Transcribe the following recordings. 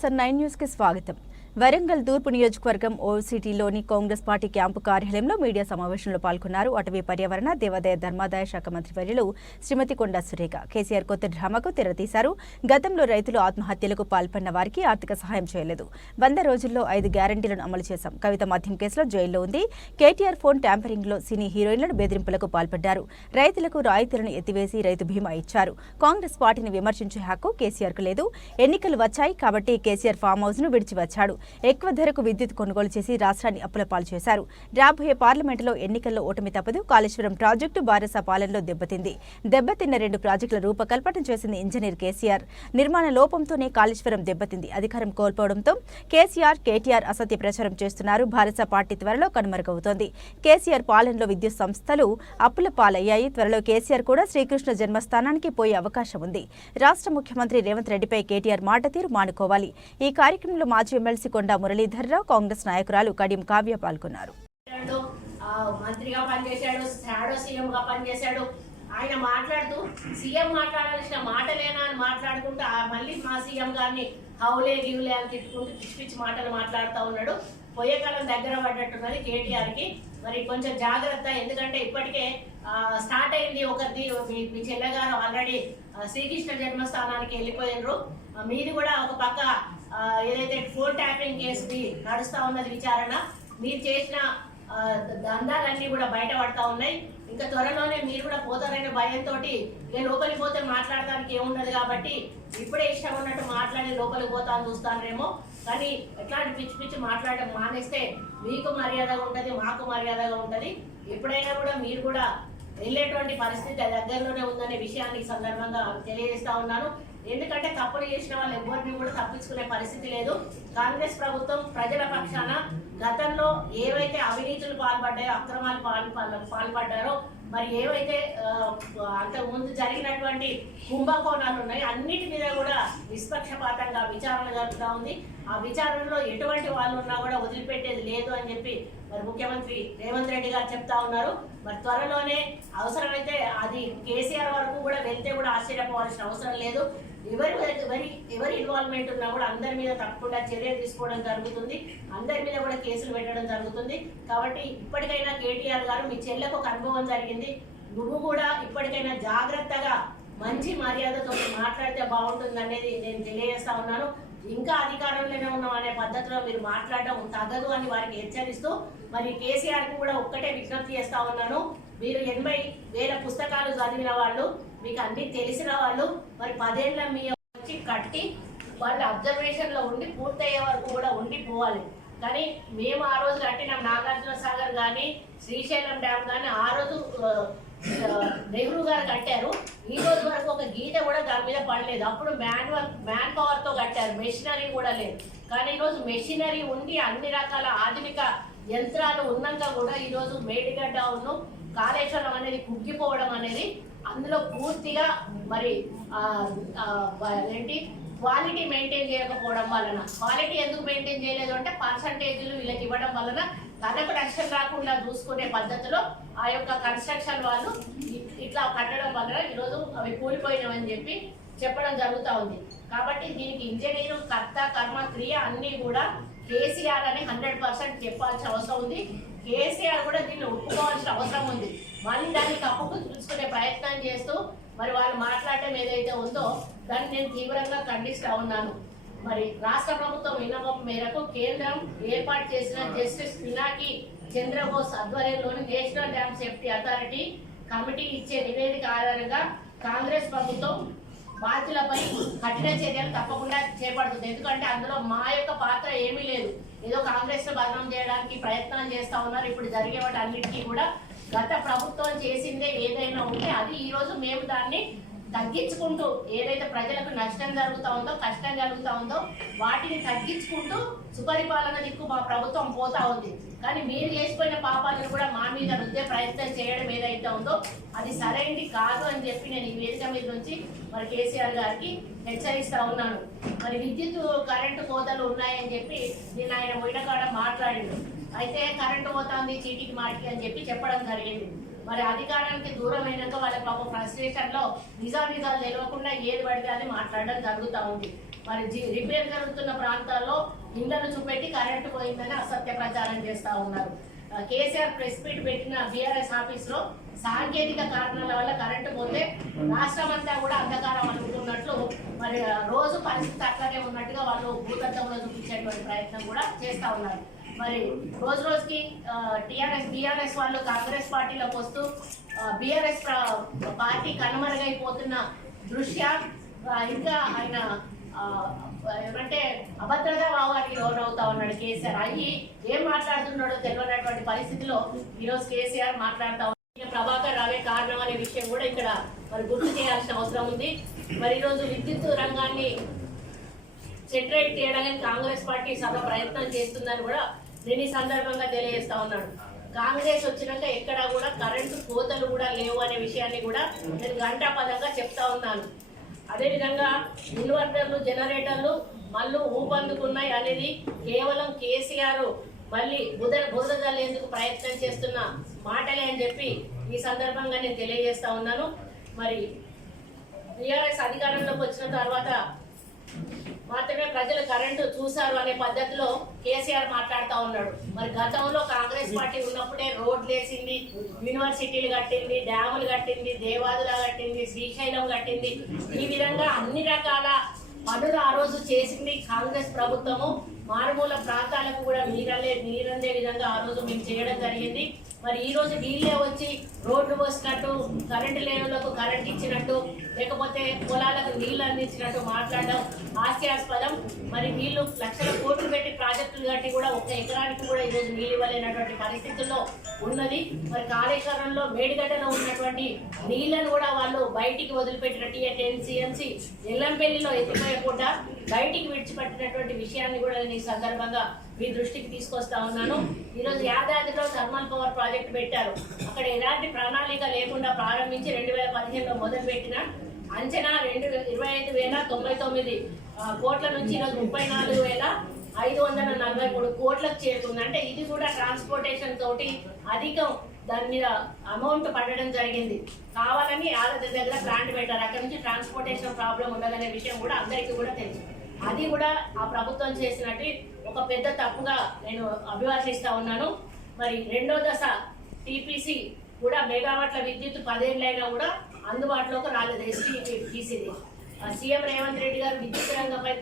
BSN9 news కి స్వాగతం. వరంగల్ తూర్పు నియోజకవర్గం ఓసిటీలోని కాంగ్రెస్ పార్టీ క్యాంపు కార్యాలయంలో మీడియా సమావేశంలో పాల్గొన్నారు. అటవీ పర్యావరణ దేవాదాయ ధర్మాదాయ శాఖ మంత్రి వర్యులు శ్రీమతి కొండా సురేఖ. కేసీఆర్ కొత్త డ్రామాకు తెరతీశారు. గతంలో రైతులు ఆత్మహత్యలకు పాల్పడిన వారికి ఆర్థిక సహాయం చేయలేదు. 100 రోజుల్లో 5 గ్యారంటీలను అమలు చేశాం. కవిత మద్యం కేసులో జైల్లో ఉంది. కేటీఆర్ ఫోన్ ట్యాంపరింగ్ లో సినీ హీరోయిన్లను బెదిరింపులకు పాల్పడ్డారు. రైతులకు రాయితీలను ఎత్తివేసి రైతు బీమా ఇచ్చారు. కాంగ్రెస్ పార్టీని విమర్శించే హక్కు కేసీఆర్ కు లేదు. ఎన్నికలు వచ్చాయి కాబట్టి కేసీఆర్ ఫామ్ హౌస్ ను విడిచి వచ్చాడు. ఎక్కువ ధరకు విద్యుత్ కొనుగోలు చేసి రాష్ట్రాన్ని అప్పుల పాలు చేశారు. రాబోయే పార్లమెంటులో ఎన్నికల్లో ఓటమి తప్పదు. కాళేశ్వరం ప్రాజెక్టు బారస పాలనలో దెబ్బతిన్న 2 ప్రాజెక్టుల రూపకల్పన చేసింది ఇంజనీర్ కేసీఆర్. నిర్మాణ లోపంతోనే కాళేశ్వరం దెబ్బతింది. అధికారం కోల్పోవడంతో కేటీఆర్ అసత్య ప్రచారం చేస్తున్నారు. భారస పార్టీ త్వరలో కనుమరుగవుతోంది. కేసీఆర్ పాలనలో విద్యుత్ సంస్థలు అప్పుల పాలయ్యాయి. త్వరలో కేసీఆర్ కూడా శ్రీకృష్ణ జన్మస్థానానికి పోయే అవకాశం ఉంది. రాష్ట్ర ముఖ్యమంత్రి రేవంత్ రెడ్డిపై కేటీఆర్ మాట తీరు మానుకోవాలి. ఈ కార్యక్రమంలో మాజీ ఎమ్మెల్సీ కొండా మురళీధర్రావు, కాంగ్రెస్ నాయకురాలు కడియం కావ్య పాల్గొన్నారు. మంత్రిగా పనిచేశాడు, షాడో సీఎంగా పనిచేశాడు. ఆయన మాట్లాడుతూ సీఎం మాట్లాడాల్సిన మాటలేనా అని మాట్లాడుకుంటూ మళ్ళీ మా సీఎం గారిని హౌలే గివులే అని తిట్టుకుంటూ పిచ్చి పిచ్చి మాటలు మాట్లాడుతూ ఉన్నాడు. పోయే కాలం దగ్గర పడ్డట్టున్నది కేటీఆర్కి. మరి కొంచెం జాగ్రత్త, ఎందుకంటే ఇప్పటికే స్టార్ట్ అయింది ఒకరిది. మీ చెల్లెగారు ఆల్రెడీ శ్రీకృష్ణ జన్మస్థానానికి వెళ్ళిపోయినరు. మీది కూడా ఒక పక్క ఏదైతే ఫోన్ ట్యాపింగ్ కేసుది నడుస్తూ ఉన్నది విచారణ, మీరు చేసిన దందాలన్నీ కూడా బయటపడతా ఉన్నాయి. ఇంకా త్వరలోనే మీరు కూడా పోతారనే భయంతో ఇక లోపలికి పోతే మాట్లాడడానికి ఏముండదు కాబట్టి ఇప్పుడే ఇష్టం ఉన్నట్టు మాట్లాడి లోపలికి పోతాను చూస్తానేమో. కానీ ఎట్లాంటి పిచ్చి పిచ్చి మాట్లాడడం మానేస్తే మీకు మర్యాదగా ఉంటుంది, మాకు మర్యాదగా ఉంటుంది. ఎప్పుడైనా కూడా మీరు కూడా వెళ్ళేటువంటి పరిస్థితి దగ్గరలోనే ఉందనే విషయాన్ని సందర్భంగా తెలియజేస్తా ఉన్నాను. ఎందుకంటే తప్పులు చేసిన వాళ్ళు ఎవరిని కూడా తప్పించుకునే పరిస్థితి లేదు. కాంగ్రెస్ ప్రభుత్వం ప్రజల పక్షాన గతంలో ఏవైతే అవినీతులు పాల్పడ్డాయో, అక్రమాలు పాల్పడ్డారో, మరి ఏవైతే అంతకుముందు జరిగినటువంటి కుంభకోణాలు ఉన్నాయో అన్నిటి మీద కూడా నిష్పక్షపాతంగా విచారణ జరుగుతూ ఉంది. ఆ విచారణలో ఎటువంటి వాళ్ళు ఉన్నా కూడా వదిలిపెట్టేది లేదు అని చెప్పి మరి ముఖ్యమంత్రి రేవంత్ రెడ్డి గారు చెప్తా ఉన్నారు. మరి త్వరలోనే అవసరమైతే అది కేసీఆర్ వరకు కూడా వెళ్తే కూడా ఆశ్చర్యపోవాల్సిన అవసరం లేదు. ఎవరి ఇన్వాల్వ్మెంట్ ఉన్నా కూడా అందరి మీద తప్పకుండా చర్య తీసుకోవడం జరుగుతుంది. అందరి మీద కూడా కేసులు పెట్టడం జరుగుతుంది. కాబట్టి ఇప్పటికైనా కేటీఆర్ గారు, మీ చెల్లెకు ఒక అనుభవం జరిగింది, నువ్వు కూడా ఇప్పటికైనా జాగ్రత్తగా మంచి మర్యాదతో మాట్లాడితే బాగుంటుంది అనేది నేను తెలియజేస్తా ఉన్నాను. ఇంకా అధికారంలోనే ఉన్నాం అనే పద్ధతిలో మీరు మాట్లాడడం తగదు అని వారికి హెచ్చరిస్తూ మరి కేసీఆర్కి కూడా ఒక్కటే విజ్ఞప్తి చేస్తా ఉన్నాను. మీరు 80,000 పుస్తకాలు చదివిన వాళ్ళు, మీకు అన్ని తెలిసిన వాళ్ళు, మరి 10 ఏళ్ళ మీ వచ్చి కట్టి వాళ్ళ అబ్జర్వేషన్లో ఉండి పూర్తయ్యే వరకు కూడా ఉండిపోవాలి. కానీ మేము ఆ రోజు కట్టినాం, నాగార్జున సాగర్ కానీ శ్రీశైలం డ్యామ్ కానీ ఆ రోజు నెహ్రూ గారు కట్టారు. ఈ రోజు వరకు ఒక గీత కూడా దాని మీద పడలేదు. అప్పుడు మ్యాన్ పవర్తో కట్టారు, మెషినరీ కూడా లేదు. కానీ ఈరోజు మెషినరీ ఉండి అన్ని రకాల ఆధునిక యంత్రాలు ఉన్నాక కూడా ఈరోజు మేడిగడ్డ ఉన్న కాళేశ్వరం అనేది కుగ్గిపోవడం అనేది అందులో పూర్తిగా మరి క్వాలిటీ మెయింటైన్ చేయకపోవడం వలన, క్వాలిటీ ఎందుకు మెయింటైన్ చేయలేదు అంటే పర్సంటేజ్లు వీళ్ళకి ఇవ్వడం వలన తనకు నష్టం రాకుండా చూసుకునే పద్ధతిలో ఆ యొక్క కన్స్ట్రక్షన్ వాళ్ళు ఇట్లా కట్టడం వలన ఈరోజు అవి కూలిపోయినవని చెప్పి చెప్పడం జరుగుతూ ఉంది. కాబట్టి దీనికి ఇంజనీరు కర్త కర్మ క్రియ అన్నీ కూడా కేసీఆర్ అని 100% చెప్పాల్సిన అవసరం ఉంది. కేసీఆర్ కూడా దీన్ని ఒప్పుకోవాల్సిన అవసరం ఉంది. మళ్ళీ దాన్ని తప్పుకు చూసుకునే ప్రయత్నం చేస్తూ మరి వాళ్ళు మాట్లాడటం ఏదైతే ఉందో దాన్ని నేను తీవ్రంగా ఖండిస్తూ ఉన్నాను. మరి రాష్ట్ర ప్రభుత్వం విన్నపం మేరకు కేంద్రం ఏర్పాటు చేసిన జస్టిస్ పినాకి చంద్రబోస్ ఆధ్వర్యంలోని national dam safety authority committee ఇచ్చే నివేదిక ఆధారంగా కాంగ్రెస్ ప్రభుత్వం బాధ్యులపై కఠిన చర్యలు తప్పకుండా చేపడుతుంది. ఎందుకంటే అందులో మా యొక్క పాత్ర ఏమీ లేదు. ఏదో కాంగ్రెస్ ను బదనాం చేయడానికి ప్రయత్నాలు చేస్తా ఉన్నారు. ఇప్పుడు జరిగే వాటి అన్నిటికీ కూడా గత ప్రభుత్వం చేసిందే ఏదైనా ఉంటే అది ఈ రోజు మేము దాన్ని తగ్గించుకుంటూ, ఏదైతే ప్రజలకు నష్టం జరుగుతూ ఉందో, కష్టం జరుగుతూ ఉందో వాటిని తగ్గించుకుంటూ సుపరిపాలన దిక్కు మా ప్రభుత్వం పోతా ఉంది. కానీ మీరు చేసిపోయిన పాపాలను కూడా మా మీద రుద్దే ప్రయత్నం చేయడం ఏదైతే ఉందో అది సరైనది కాదు అని చెప్పి నేను ఈ వేదిక మీద నుంచి మరి కేసీఆర్ గారికి హెచ్చరిస్తా ఉన్నాను. మరి విద్యుత్ కరెంటు కోతలు ఉన్నాయని చెప్పి నేను ఆయన పోయిన కాడ మాట్లాడిండు. అయితే కరెంటు పోతుంది చీటికి మాటికి అని చెప్పి చెప్పడం జరిగింది. మరి అధికారానికి దూరమైనాక వాళ్ళ పాప ఫ్రస్ట్రేషన్ లో నిజాలు తెలియకుండా ఏది పడితే అది మాట్లాడడం జరుగుతూ ఉంది. మరి రిపేర్ జరుగుతున్న ప్రాంతాల్లో ఇళ్లను చూపెట్టి కరెంటు పోయిందని అసత్య ప్రచారం చేస్తా ఉన్నారు. కేసీఆర్ ప్రెస్ మీట్ పెట్టిన బీఆర్ఎస్ ఆఫీస్ లో సాంకేతిక కారణాల వల్ల కరెంటు పోతే రాష్ట్రం అంతా కూడా అంధకారం అనుకుంటున్నట్లు మరి రోజు పరిస్థితి అట్లానే ఉన్నట్టుగా వాళ్ళు భూతత్వంలో చూపించేటువంటి ప్రయత్నం కూడా చేస్తా ఉన్నారు. మరి రోజు రోజుకి బీఆర్ఎస్ వాళ్ళు కాంగ్రెస్ పార్టీలోకి వస్తూ బీఆర్ఎస్ పార్టీ కనుమరుగైపోతున్న దృష్ట్యా ఇంకా ఆయన ఏమంటే అభద్రతా భావానికి లోనవుతా ఉన్నాడు కేసీఆర్. అయ్యి ఏం మాట్లాడుతున్నాడో తెలియనటువంటి పరిస్థితిలో ఈరోజు కేసీఆర్ మాట్లాడుతా ఉన్నాడు. ప్రభాకర్ రావే కారణం అనే విషయం కూడా ఇక్కడ మరి గుర్తు చేయాల్సిన అవసరం ఉంది. మరి ఈరోజు విద్యుత్ రంగాన్ని సెటరేట్ చేయడానికి కాంగ్రెస్ పార్టీ సభ ప్రయత్నం చేస్తుందని కూడా నేను ఈ సందర్భంగా తెలియజేస్తా ఉన్నాడు. కాంగ్రెస్ వచ్చినాక ఎక్కడా కూడా కరెంటు కోతలు కూడా లేవు అనే విషయాన్ని కూడా నేను గంటాపదంగా చెప్తా ఉన్నాను. అదేవిధంగా ఇన్వర్టర్లు జనరేటర్లు మళ్ళీ ఊపందుకున్నాయి అనేది కేవలం కేసీఆర్ మళ్ళీ బురదలేందుకు ప్రయత్నం చేస్తున్న మాటలే అని చెప్పి ఈ సందర్భంగా నేను తెలియజేస్తా ఉన్నాను. మరి టీఆర్ఎస్ అధికారంలోకి వచ్చిన తర్వాత మాత్రమే ప్రజలు కరెంటు చూశారు అనే పద్ధతిలో కేసీఆర్ మాట్లాడుతూ ఉన్నాడు. మరి గతంలో కాంగ్రెస్ పార్టీ ఉన్నప్పుడే రోడ్లు వేసింది, యూనివర్సిటీలు కట్టింది, డ్యాములు కట్టింది, దేవాదుల కట్టింది, శ్రీశైలం కట్టింది. ఈ విధంగా అన్ని రకాల పనులు ఆ రోజు చేసింది కాంగ్రెస్ ప్రభుత్వము. మారుమూల ప్రాంతాలకు కూడా నీరందే విధంగా ఆ రోజు మేము చేయడం జరిగింది. మరి ఈ రోజు వీళ్ళే వచ్చి రోడ్లు పోసినట్టు, కరెంటు లేనులకు కరెంట్ ఇచ్చినట్టు, లేకపోతే పొలాలకు నీళ్లు అందించినట్టు మాట్లాడడం హాస్యాస్పదం. మరి వీళ్ళు లక్షల కోట్లు పెట్టి ప్రాజెక్టులు కట్టి కూడా ఒక్క ఎకరానికి కూడా ఈరోజు నీళ్ళు ఇవ్వలేనటువంటి పరిస్థితుల్లో ఉన్నది. మరి కాళేశ్వరంలో మేడిగడ్డలో ఉన్నటువంటి నీళ్లను కూడా వాళ్ళు బయటికి వదిలిపెట్టిన TNCMC ఎల్లంపల్లిలో ఎత్తిపోయకుండా బయటికి విడిచిపెట్టినటువంటి విషయాన్ని కూడా నేను ఈ సందర్భంగా మీ దృష్టికి తీసుకొస్తా ఉన్నాను. ఈరోజు యాదాద్రిలో థర్మల్ పవర్ ప్రాజెక్ట్ పెట్టారు. అక్కడ ఎలాంటి ప్రణాళిక లేకుండా ప్రారంభించి 2015లో మొదలుపెట్టిన అంచనా 25,099 కోట్ల నుంచి ఈరోజు 34,543 కోట్లకు చేరుకుంది. అంటే ఇది కూడా ట్రాన్స్పోర్టేషన్ తోటి అధికం దాని మీద అమౌంట్ పడడం జరిగింది. కావాలని యాదాద్రి దగ్గర ప్లాంట్ పెట్టారు. అక్కడ నుంచి ట్రాన్స్పోర్టేషన్ ప్రాబ్లం ఉండదనే విషయం కూడా అందరికీ కూడా తెలుసు. అది కూడా ఆ ప్రభుత్వం చేసినట్టు ఒక పెద్ద తప్పుగా నేను అభివర్ణిస్తా ఉన్నాను. మరి రెండో దశ టీపీసీ కూడా మెగావాట్ల విద్యుత్ 10 ఏళ్ళైనా కూడా అందుబాటులోకి రాలేదు. STPCది సీఎం రేవంత్ రెడ్డి గారు విద్యుత్ రంగంపై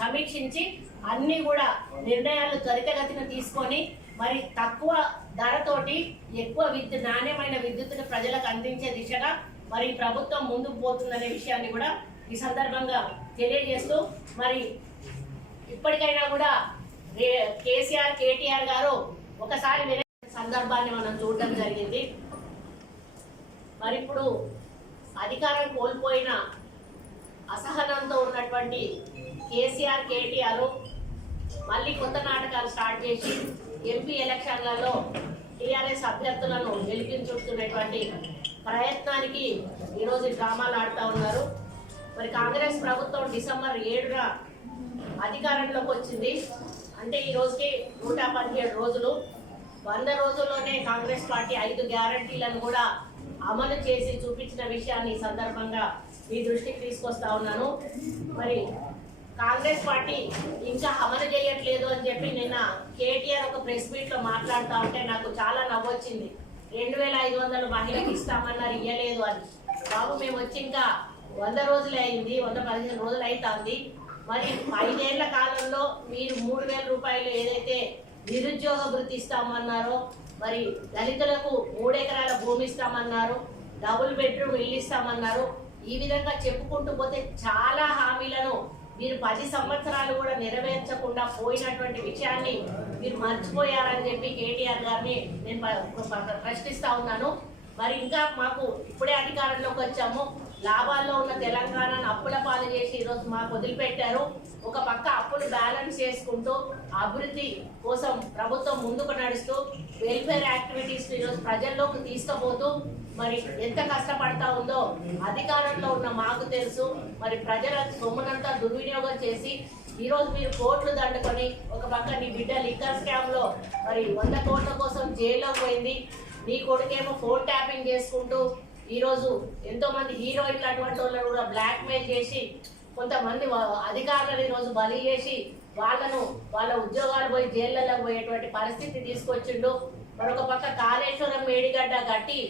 సమీక్షించి అన్ని కూడా నిర్ణయాలు త్వరితగతిన తీసుకొని మరి తక్కువ ధరతోటి ఎక్కువ నాణ్యమైన విద్యుత్తును ప్రజలకు అందించే దిశగా మరి ప్రభుత్వం ముందుకు పోతుందనే విషయాన్ని కూడా ఈ సందర్భంగా తెలియజేస్తూ మరి ఇప్పటికైనా కూడా కేటీఆర్ గారు ఒకసారి సందర్భాన్ని మనం చూడటం జరిగింది. మరి ఇప్పుడు అధికారం కోల్పోయిన అసహనంతో ఉన్నటువంటి కేటీఆర్ మళ్ళీ కొత్త నాటకాలు స్టార్ట్ చేసి ఎంపీ ఎలక్షన్లలో టీఆర్ఎస్ అభ్యర్థులను గెలిపించుతున్నటువంటి ప్రయత్నానికి ఈరోజు డ్రామాలు ఆడుతూ ఉన్నారు. మరి కాంగ్రెస్ ప్రభుత్వం డిసెంబర్ 7న అధికారంలోకి వచ్చింది. అంటే ఈ రోజుకి 117 రోజులు. 100 రోజుల్లోనే కాంగ్రెస్ పార్టీ 5 గ్యారంటీలను కూడా అమలు చేసి చూపించిన విషయాన్ని ఈ సందర్భంగా మీ దృష్టికి తీసుకొస్తా ఉన్నాను. మరి కాంగ్రెస్ పార్టీ ఇంకా అమలు చేయట్లేదు అని చెప్పి నిన్న కేటీఆర్ ఒక ప్రెస్ మీట్ లో మాట్లాడుతూ ఉంటే నాకు చాలా నవ్వొచ్చింది. 2,500 మహిళలకు ఇస్తామన్నారు, ఇయ్యలేదు అని. బాబు మేము వచ్చి ఇంకా 100 రోజులే అయింది, 115 రోజులు అవుతుంది. మరి 5 ఏళ్ల కాలంలో మీరు 3,000 రూపాయలు ఏదైతే నిరుద్యోగ వృత్తి ఇస్తామన్నారో, మరి దళితులకు 3 ఎకరాల భూమి ఇస్తామన్నారు, డబుల్ బెడ్రూమ్ ఇల్లు ఇస్తామన్నారు. ఈ విధంగా చెప్పుకుంటూ పోతే చాలా హామీలను మీరు 10 సంవత్సరాలు కూడా నెరవేర్చకుండా పోయినటువంటి విషయాన్ని మీరు మర్చిపోయారని చెప్పి కేటీఆర్ గారిని నేను ప్రశ్నిస్తా ఉన్నాను. మరి ఇంకా మాకు ఇప్పుడే అధికారంలోకి వచ్చాము, లాభాల్లో ఉన్న తెలంగాణను అప్పుల పాలు చేసి ఈరోజు మాకు వదిలిపెట్టారు. ఒక పక్క అప్పులు బ్యాలెన్స్ చేసుకుంటూ అభివృద్ధి కోసం ప్రభుత్వం ముందుకు నడుస్తూ వెల్ఫేర్ యాక్టివిటీస్ ఈరోజు ప్రజల్లోకి తీసుకుపోతూ మరి ఎంత కష్టపడతా ఉందో అధికారంలో ఉన్న మాకు తెలుసు. మరి ప్రజల సొమ్మునంతా దుర్వినియోగం చేసి ఈరోజు మీరు కోట్లు దండుకొని ఒక పక్క నీ బిడ్డ లిక్కర్ స్కామ్ లో మరి 100 కోట్ల కోసం జైల్లో పోయింది. నీ కొడుకేమో ఫోన్ ట్యాపింగ్ చేసుకుంటూ ఈరోజు ఎంతో మంది హీరోయిన్లు అటువంటి వాళ్ళని కూడా బ్లాక్ మెయిల్ చేసి కొంతమంది అధికారులను ఈరోజు బలి చేసి వాళ్ళ ఉద్యోగాలు పోయి జైళ్ళలో పోయేటువంటి పరిస్థితి తీసుకొచ్చిండు. మరొక పక్క కాళేశ్వరం మేడిగడ్డ కట్టి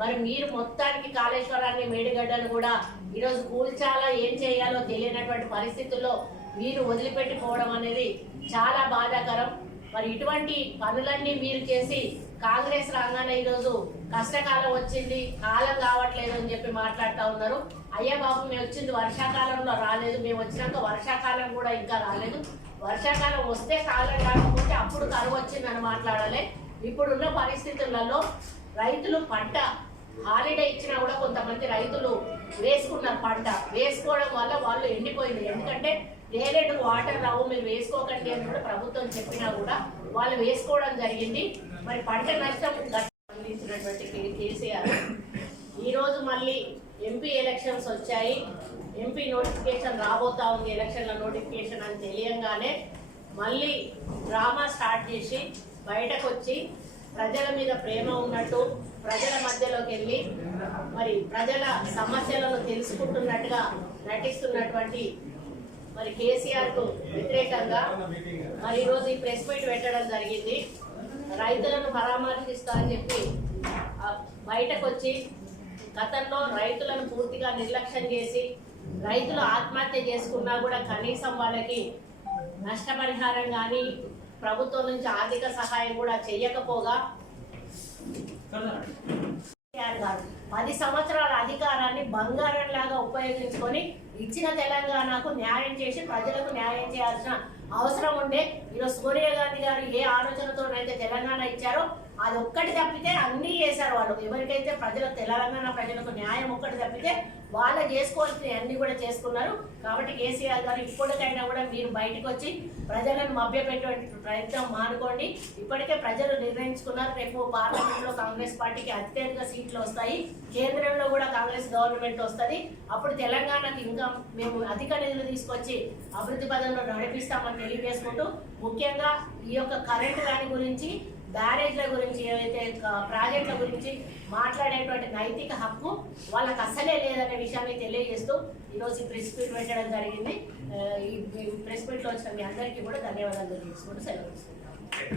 మరి మీరు మొత్తానికి కాళేశ్వరాన్ని మేడిగడ్డను కూడా ఈరోజు కూల్చాలా ఏం చేయాలో తెలియనటువంటి పరిస్థితుల్లో మీరు వదిలిపెట్టిపోవడం అనేది చాలా బాధాకరం. మరి ఇటువంటి పనులన్నీ మీరు చేసి కాంగ్రెస్ రాగానే ఈరోజు కష్టకాలం వచ్చింది, కాలం కావట్లేదు అని చెప్పి మాట్లాడుతూ ఉన్నారు. అయ్యా బాబు, మేము వచ్చింది వర్షాకాలంలో రాలేదు, మేము వచ్చినాక వర్షాకాలం కూడా ఇంకా రాలేదు. వర్షాకాలం వస్తే కాలం రాకపోతే అప్పుడు కరువు వచ్చిందని మాట్లాడాలి. ఇప్పుడున్న పరిస్థితులలో రైతులు పంట హాలిడే ఇచ్చినా కూడా కొంతమంది రైతులు వేసుకున్నారు. పంట వేసుకోవడం వల్ల వాళ్ళు ఎండిపోయింది. ఎందుకంటే డైరెక్ట్ వాటర్ రావు, మీరు వేసుకోకండి అని కూడా ప్రభుత్వం చెప్పినా కూడా వాళ్ళు వేసుకోవడం జరిగింది. మరి పంట నష్టం అందించినటువంటి కేసీఆర్ ఈరోజు మళ్ళీ ఎంపీ ఎలక్షన్స్ వచ్చాయి, ఎంపీ నోటిఫికేషన్ రాబోతా ఉంది, ఎలక్షన్ల నోటిఫికేషన్ అని తెలియంగానే మళ్ళీ డ్రామా స్టార్ట్ చేసి బయటకు వచ్చి ప్రజల మీద ప్రేమ ఉన్నట్టు ప్రజల మధ్యలోకి వెళ్ళి మరి ప్రజల సమస్యలను తెలుసుకుంటున్నట్టుగా నటిస్తున్నటువంటి మరి కేసీఆర్ కు వ్యతిరేకంగా మరి ఈరోజు ఈ ప్రెస్ మీట్ పెట్టడం జరిగింది. రైతులను పరామర్శిస్తా అని చెప్పి బయటకు వచ్చి గతంలో రైతులను పూర్తిగా నిర్లక్ష్యం చేసి రైతులు ఆత్మహత్య చేసుకున్నా కూడా కనీసం వాళ్ళకి నష్టపరిహారం కానీ ప్రభుత్వం నుంచి ఆర్థిక సహాయం కూడా చేయకపోగా 10 సంవత్సరాల అధికారాన్ని బంగారం లాగా ఉపయోగించుకొని ఇచ్చిన తెలంగాణకు న్యాయం చేసి ప్రజలకు న్యాయం చేయాల్సిన అవసరం ఉండే. ఈరోజు సోనియా గాంధీ గారు ఏ ఆలోచనతోనైతే తెలంగాణ ఇచ్చారో అది ఒక్కటి తప్పితే అన్నీ చేశారు వాళ్ళు. ఎవరికైతే తెలంగాణ ప్రజలకు న్యాయం ఒక్కటి తప్పితే వాళ్ళు చేసుకోవాల్సిన అన్ని కూడా చేసుకున్నారు. కాబట్టి కేసీఆర్ గారు ఇప్పటికైనా కూడా మీరు బయటకు వచ్చి ప్రజలను మభ్యపెట్టే ప్రయత్నం మానుకోండి. ఇప్పటికే ప్రజలు నిర్ణయించుకున్నారు, రేపు పార్లమెంట్ లో కాంగ్రెస్ పార్టీకి అత్యధిక సీట్లు వస్తాయి, కేంద్రంలో కూడా కాంగ్రెస్ గవర్నమెంట్ వస్తుంది. అప్పుడు తెలంగాణకి ఇంకా మేము అధిక నిధులు తీసుకొచ్చి అభివృద్ధి పదంలో నడిపిస్తామని తెలియజేసుకుంటూ, ముఖ్యంగా ఈ యొక్క కరెంటు దాని గురించి, బ్యారేజ్ల గురించి, ఏవైతే ప్రాజెక్టుల గురించి మాట్లాడేటువంటి నైతిక హక్కు వాళ్ళకి అసలే లేదనే విషయాన్ని తెలియజేస్తూ ఈరోజు ఈ ప్రెస్ మీట్ పెట్టడం జరిగింది. ఈ ప్రెస్ మీట్లో వచ్చిన మీ అందరికీ కూడా ధన్యవాదాలు తెలియజేసుకుంటూ సెలవు.